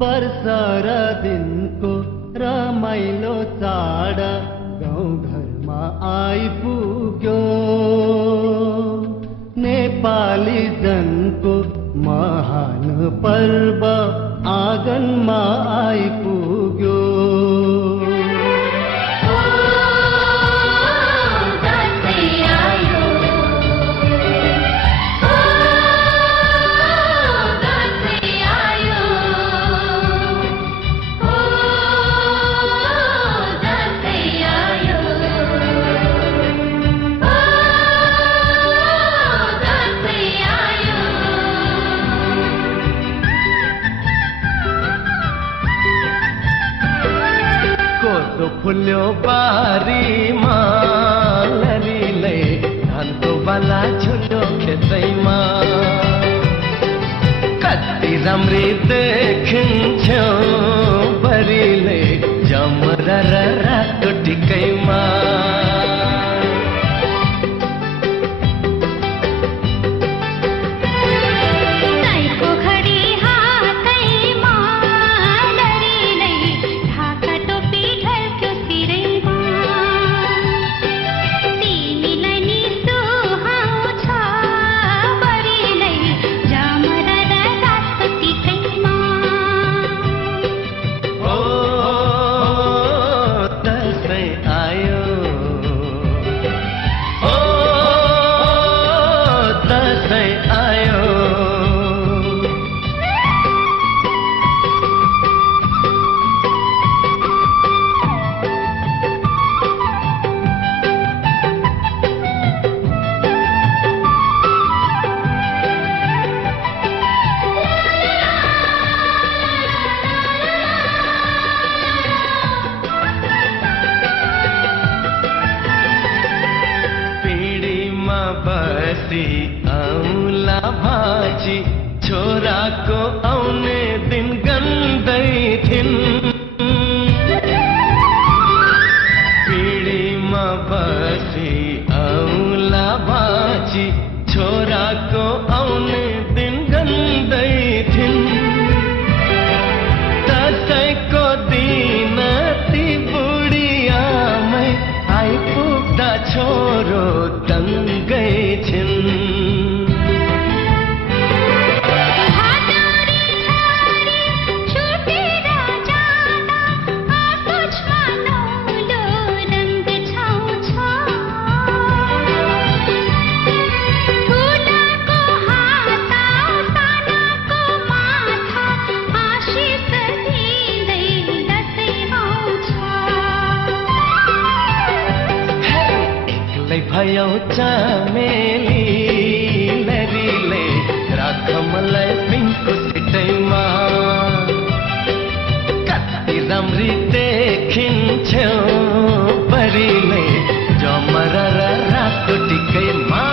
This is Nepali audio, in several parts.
बरसारा दिनको रमाइलो चाड गाउँ घरमा आइपुग्यो। नेपाली जनको महान पर्व आँगनमा आइपुग्यो। फुल्यो बारीमा लरीले धानको बाला झुल्यो खेतैमा। कति राम्री देखिन्थ्यो बरीले जमरा र रातो टिकैमा। औला भाजी छोराको आउने दिन गन्दै थिइन्। पिँढीमा बसी औला भाजी छोराको आउने दिन गन्दै थिइन्। दसैँको दिन ती बुढी आमै आइपुग्दा छोरो दङ्गै छिन्। भयो चमेली लरीले राख मलाई पिङको सिटैमा। कति राम्री देखिन्थ्यो बरीले जमरा र रातो टिकैमा।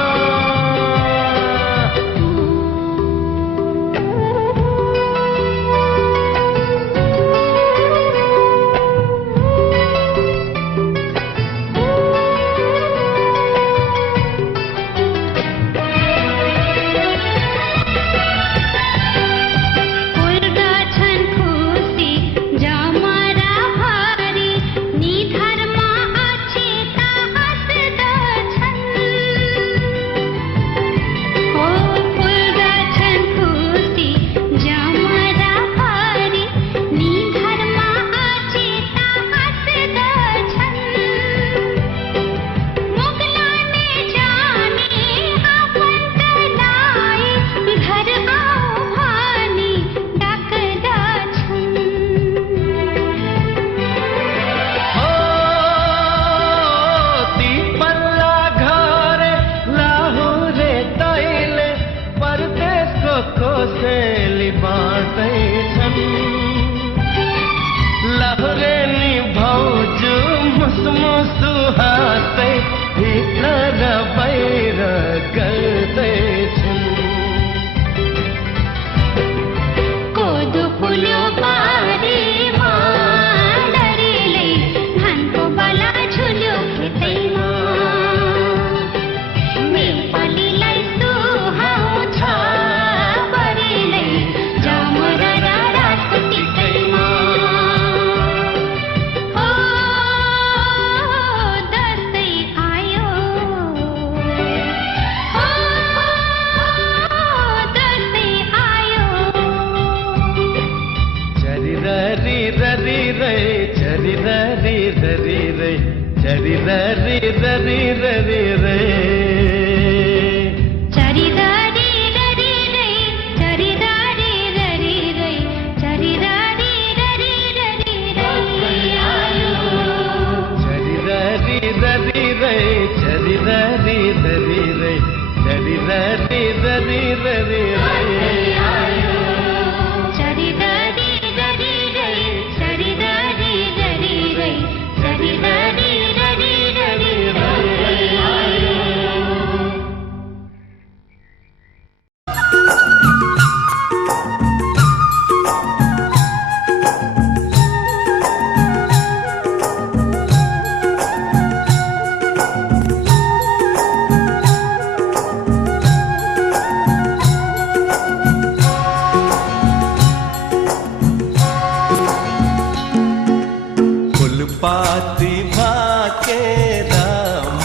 पाती भाकेर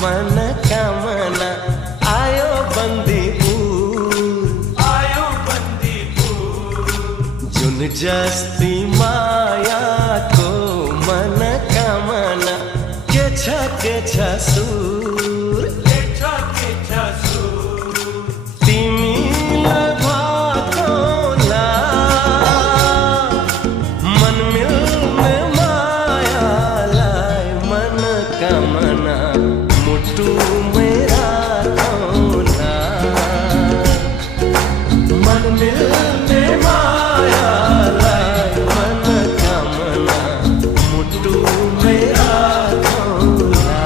मनोकामना आयो बन्दीपुर जुन जस्ती मायाको मनोकामना के छ सुर तिमीलाई भाकोला मन मिल्ने मायालाई मनोकामना मुटुमै राखौँला मन मिल्ने मायालाई मनोकामना मुटुमै राखौँला।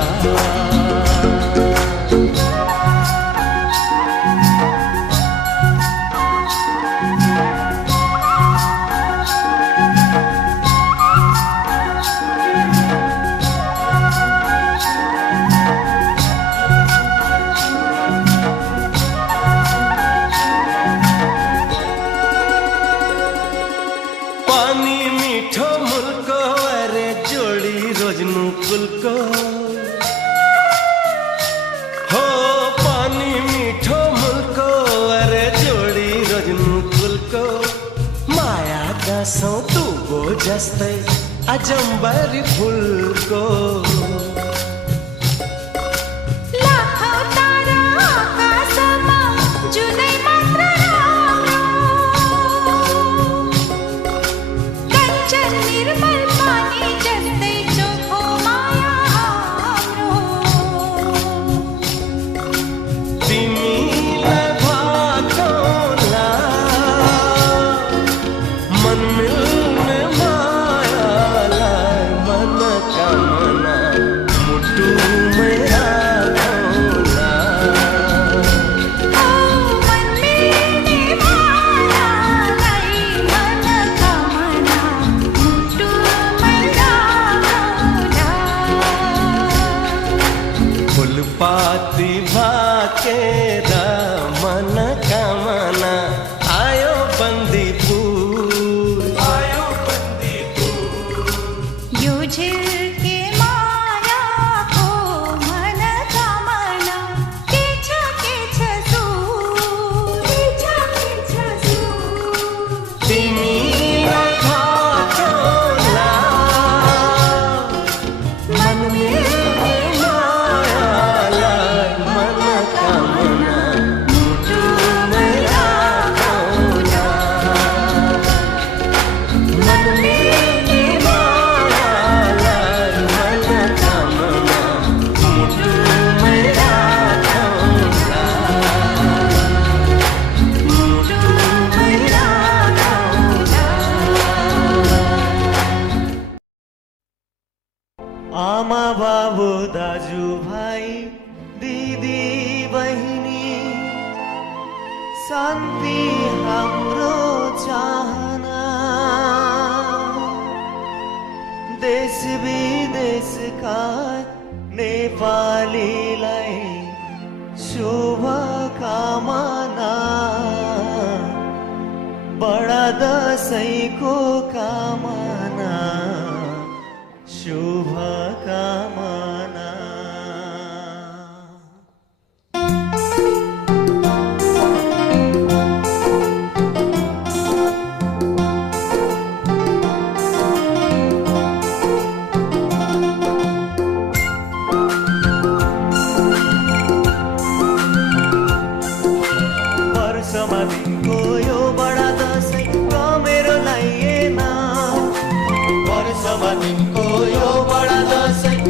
पानी मिठो मुल्को अरे जोडी रोज्नु कुलको हो पानी मिठो मुल्को अरे जोडी रोज्नु कुलको माया दसौँ तुगो जस्तै अजम्बरी फुलको पाती भाकेर मनोकामना आयो बन्दीपुर यो झिल्के मायाको मनोकामना के छ सुर तिमीलाई भाकोला मन मिल्ने आमा बाबु दाजु भाइ दिदी बहिनी शान्ति हाम्रो चाहना देश विदेशका नेपालीलाई शुभकामना बडा दशैँको कामना शुभकामना। वर्षमा दिनको यो बडा दशैँ मेरो लाइएन वर्षमा दिनको यो बडा दशैँ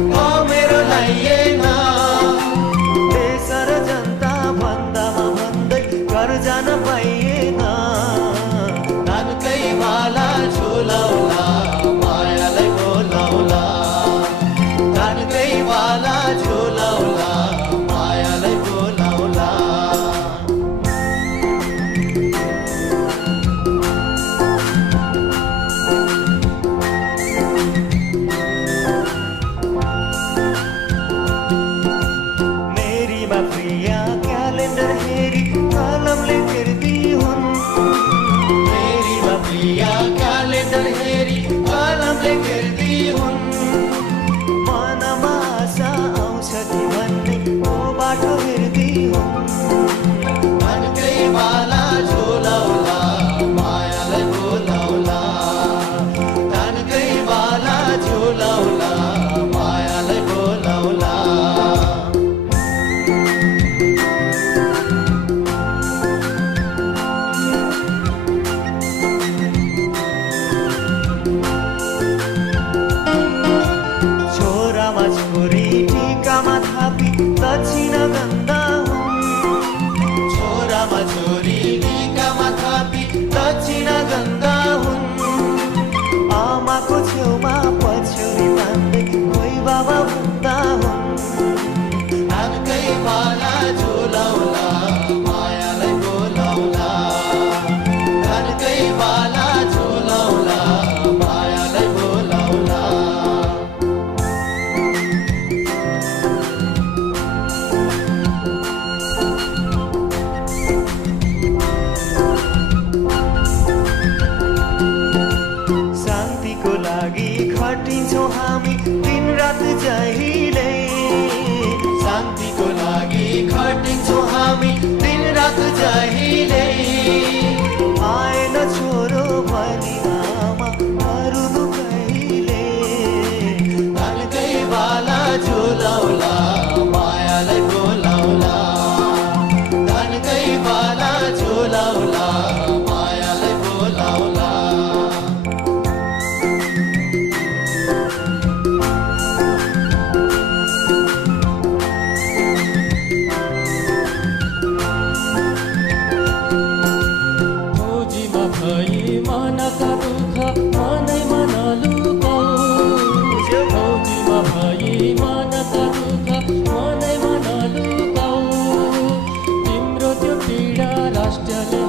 मेरो लाइएन देश र जनता भन्दामा भन्दै घर जान पाइएन नानकै माला झुलाउला मायालाई बोलाउला नानकै माला झुलाउला मायालाई बोलाउला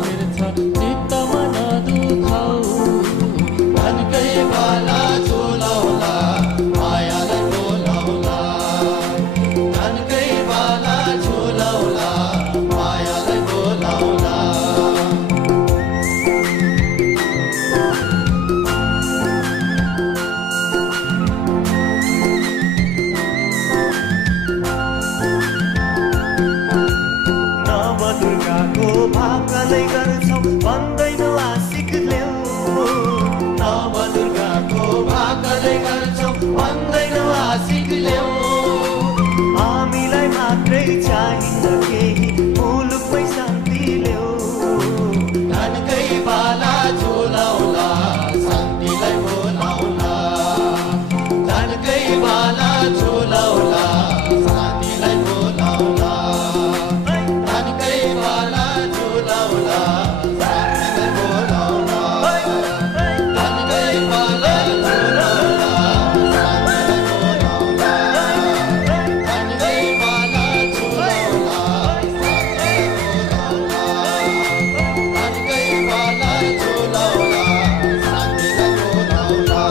बिर्छ चित्तमा नदुखाऊ धनकै बाला झुलाउला मायालाई बोलाउला धनकै बाला झुलाउला मायालाई बोलाउला नवदुर्गाको भाकलै गर्छौ भन्दैन आशिक ल्याउ नवदुर्गाको भाकलै गर्छौ भन्दैन आशिक ल्याउ हामीलाई मात्रै चाहिन्छ केही मुलुकमै शान्ति ल्याउ धनकै बाला झुलाउला शान्तिलाई बोलाउला धनकै बाला झुलाउला शान्तिलाई बोलाउला धनकै बाला झुलाउला शान्तिलाई बोलाउला धनकै बाला झुलाउला शान्तिलाई बोलाउला धनकै बाला झुलाउला शान्तिलाई बोलाउला धनकै बाला झुलाउला शान्तिलाई बोलाउला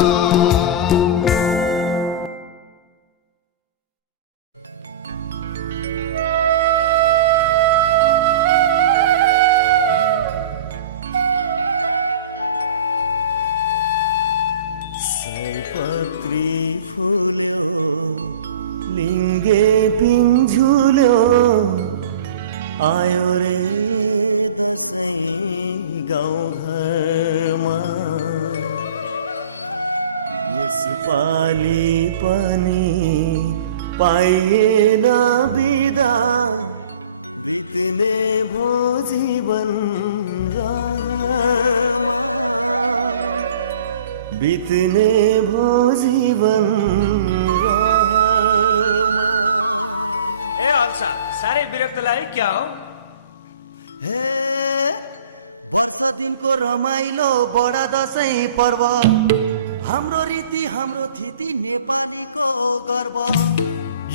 सयपत्री फुल्यो लिङ्गे पिञ्झुल्यो आयो रे गाउँघरमा यसपालि पनि पाइएन बिदा बित्ने भो जीवन बित्ने भो जीवन ए अच्छा साह्रै विरक्त लाग्यो क्या हो हे अर्को दिनको रमाइलो बडा दसैँ पर्व हाम्रो रीति हाम्रो थिति नेपालको गर्व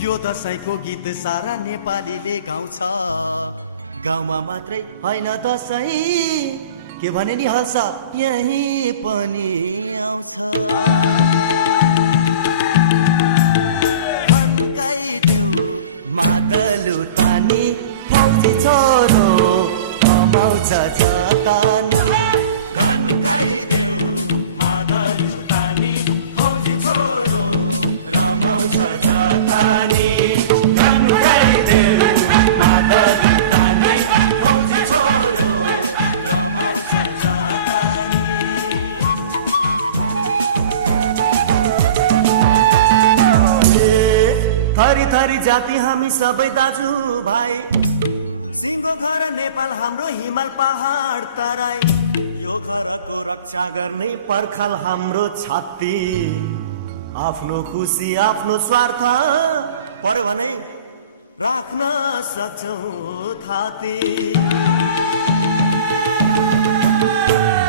यो दसैँको गीत सारा नेपालीले गाउँछ गाउँमा मात्रै होइन दसैँ के भने नि हल्छ यहीँ पनि मादलु तानी फौजी छोरो कमाउँछ जतान थरी थरी जाति हामी सबै दाजु भाइ सिङ्गो घर नेपाल हाम्रो हिमाल पहाड तराई यो घरको रक्षा गर्ने पर्खाल हाम्रो छाती आफ्नो खुसी आफ्नो स्वार्थ पर्यो भने राख्न सक्छौ थाती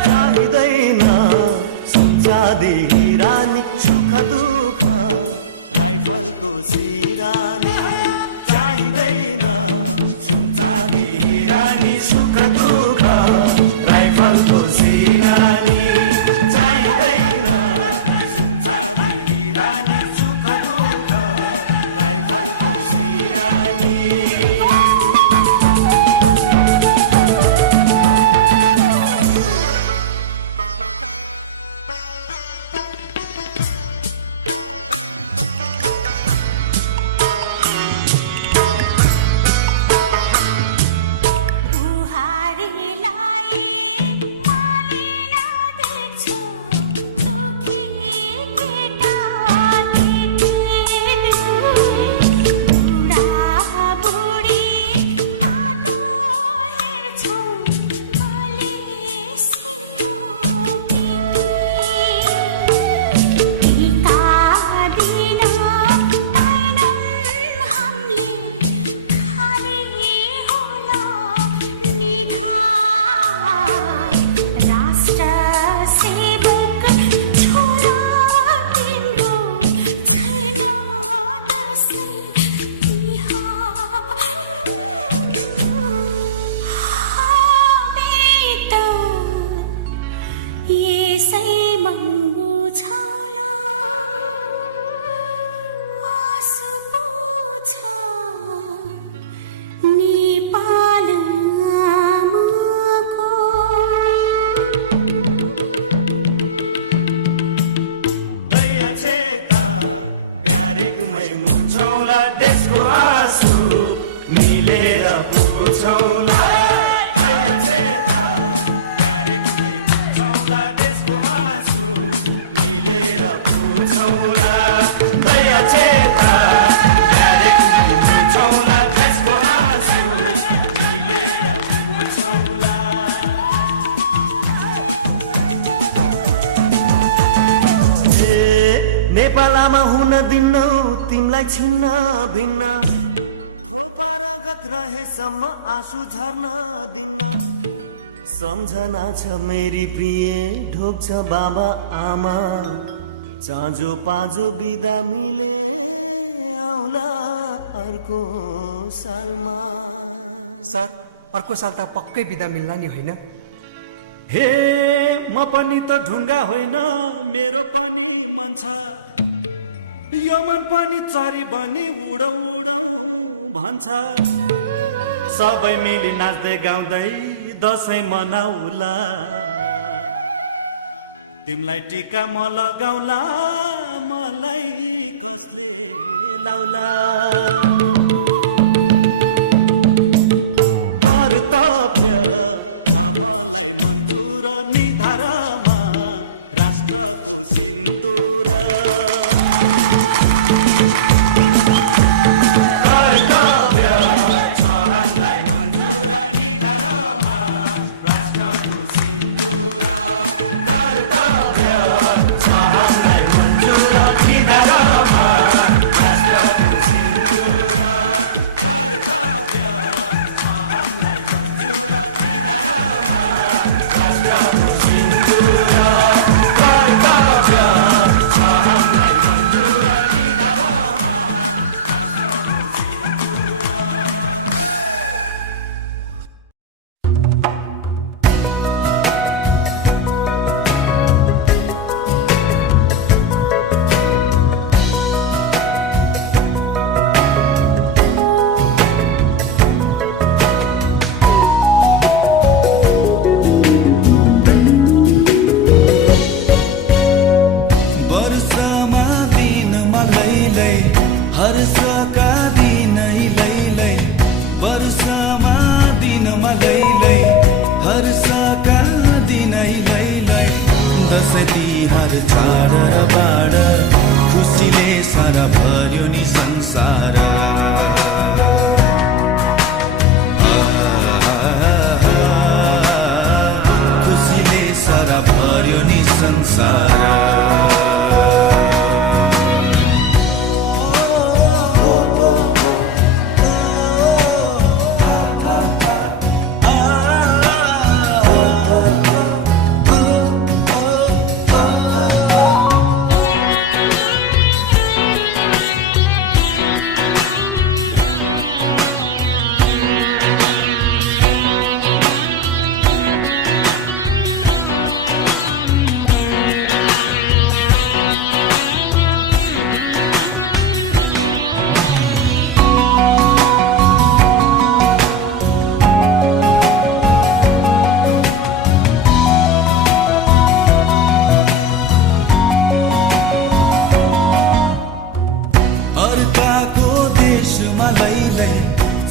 चाहिँदैन सम्झादी रानी सुख दुःख सुख दुःख राइफलको सिरानी चाहिँदैन सुख दुःख सिरानी नेपालमा हुन दिन्न तिमीलाई छिन्न भिन्न रहेसम्म आँसु झर्न सम्झना छ मेरी प्रिय ढोक्छ बाबा आमा चाँजो पाँजो बिदा मिले आउला अर्को सालमा। सर अर्को साल त पक्कै बिदा मिल्ला नि होइन? हे म पनि त ढुङ्गा होइन मेरो पनि मन छ यो मन पनि चरी बनी उडौ भन्छ सबै मिली नाच्दै गाउँदै दसैँ मनाउला तिमीलाई टिका म लगाउला मलाई लाउला दसैँ तिहार चाड र बाड खुसीले सारा भर्यो नि संसार। खुसीले सारा भर्यो नि संसार।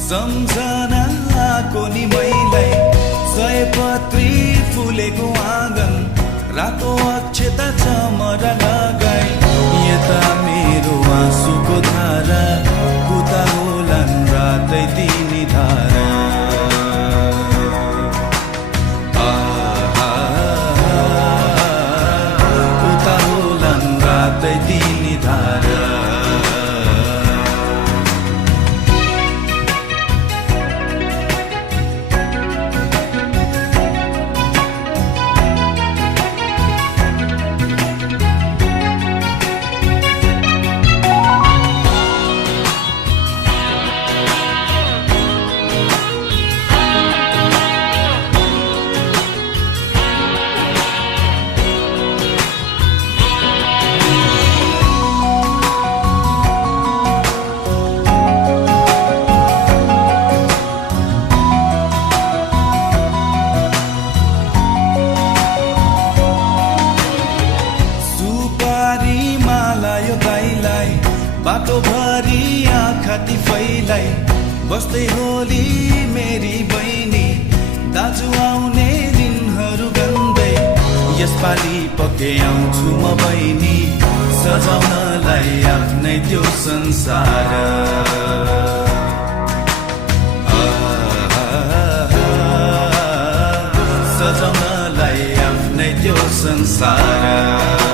सम्झनाको नि मैलाई सयपत्री फुलेको आँगन रातो अक्षता चमरा लगाई यता मेरो आँसुको धारा कुता होलान् रातै तिनी धारा। कुता होलान् रातै तिनी धारा। बाटोभरि आँखा फैलाई बस्दै होली मेरी बहिनी दाजु आउने दिनहरू गन्दै यसपालि पक्कै आउँछु म बहिनी सजाउनलाई आफ्नै त्यो संसार। सजाउनलाई आफ्नै त्यो संसार।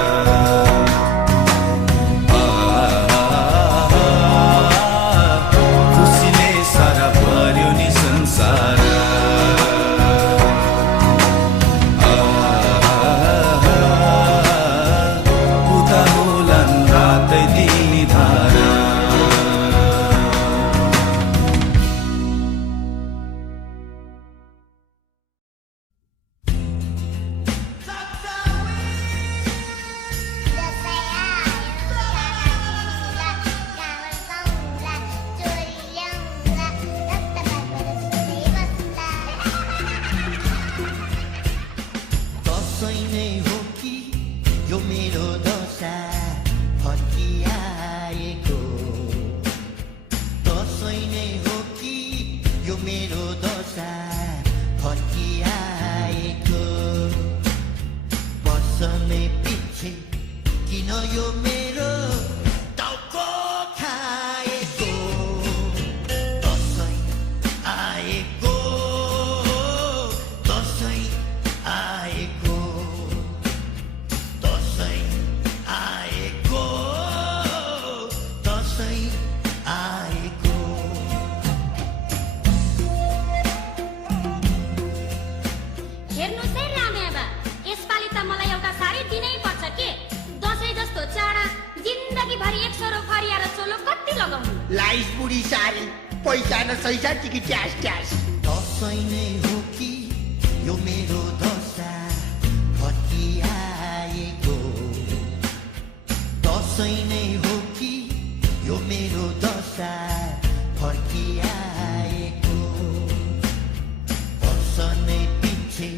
दसैँ नै हो कि यो मेरो दशा फर्किआएको दसैँ नै हो कि यो मेरो दशा फर्किआएको वर्ष नै पछि किन यो मेरो टाउको खाएको दसैँ आएको दसैँ आएको दसैँ आएको दसैँ आएको हेर्नुहोस् है रामेबा, यसपालि त मलाई एउटा साडी दिनै पर्छ के। दसैँ जस्तो चाडा जिन्दगीभरि एक सरो फरिया र चोलो कति लगाउनु। लाइस बुढी सारी पैसा न सैसा टिकी ट्यास ट्यास दसैँ नै हो कि यो मेरो दशा फर्किआएको दसैँ नै हो कि यो मेरो दशा फर्किआएको वर्ष नै पछि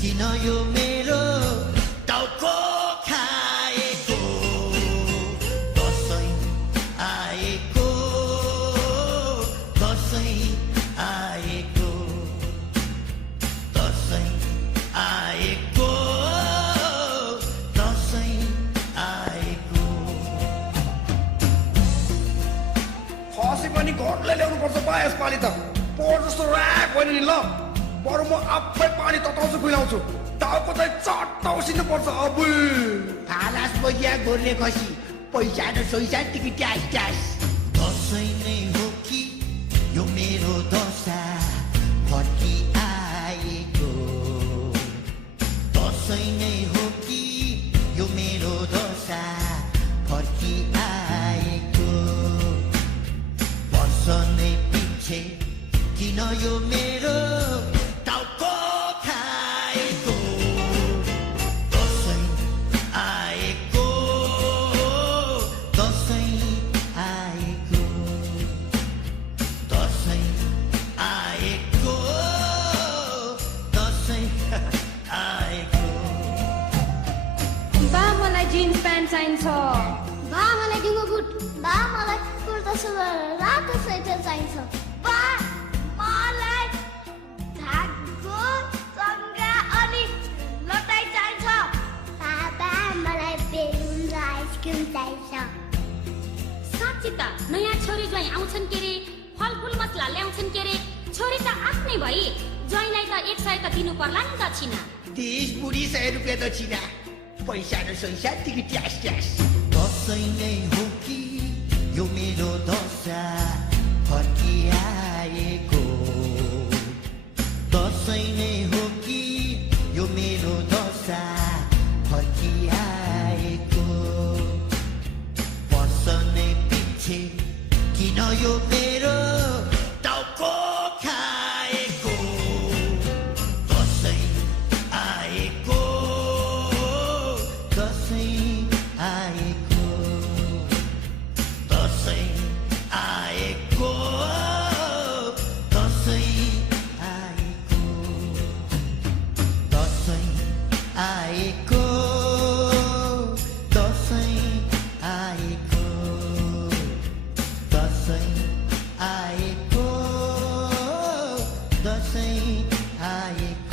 किन यो मेरो टाउको खाएको दसैँ आएको दसैँ आएको दसैँ आएको दसैँ आएको खसी पनि घरले ल्याउनु पर्छ बा यसपालि त पोहोर जस्तो ऱ्याक होइन नि ल बरु म आफै पानी तताउँछु खुलाउँछु टाउको चाहिँ चट्ट उसिन्नु पर्छ अब फालास बजिया गोर्ले खसी पैसा र सैसा टिकी ट्यास ट्यास दसैँ नै हो कि यो मेरो दशा फर्किआएको दसैँ नै हो कि यो मेरो दशा फर्किआएको वर्ष नै पछि किन यो मेरो टाउको खाएको दसैँ आएको दसैँ आएको दसैँ आएको दसैँ आएको बा मलाई जिन्स प्यान्ट चाहिन्छ। बा मलाई डिङ्गो बुट। बा मलाई कुर्ता सुरुवाल रातो स्वेटर चाहिन्छ। बा मलाई धागो चङ्गा अनि लटाई चाहिन्छ। बाबा मलाई बेलुन र आइसक्रिम चाहिन्छ। साँच्ची त नयाँ छोरी ज्वाइँ आउँछन् के रे, फलफुल मसला ल्याउँछन् के रे। छोरी त आफ्नै भई ज्वाइँलाई त 100 त दिनु पर्ला नि दक्षिणा। 30 बुढी 100 रुपियाँ दक्षिणा पैसा र सैसा टिकी ट्यास ट्यास दसैँ नै हो कि यो मेरो दशा फर्किआएको दसैँ नै हो कि यो मेरो दशा फर्किआएको वर्ष नै पछि किन यो मेरो टाउको खाएको दसैँ आएको दसैँ आएको दसैँ आएको दसैँ आएको दसैँ आएको दसैँ आएको दसैँ आएको दसैँ आएको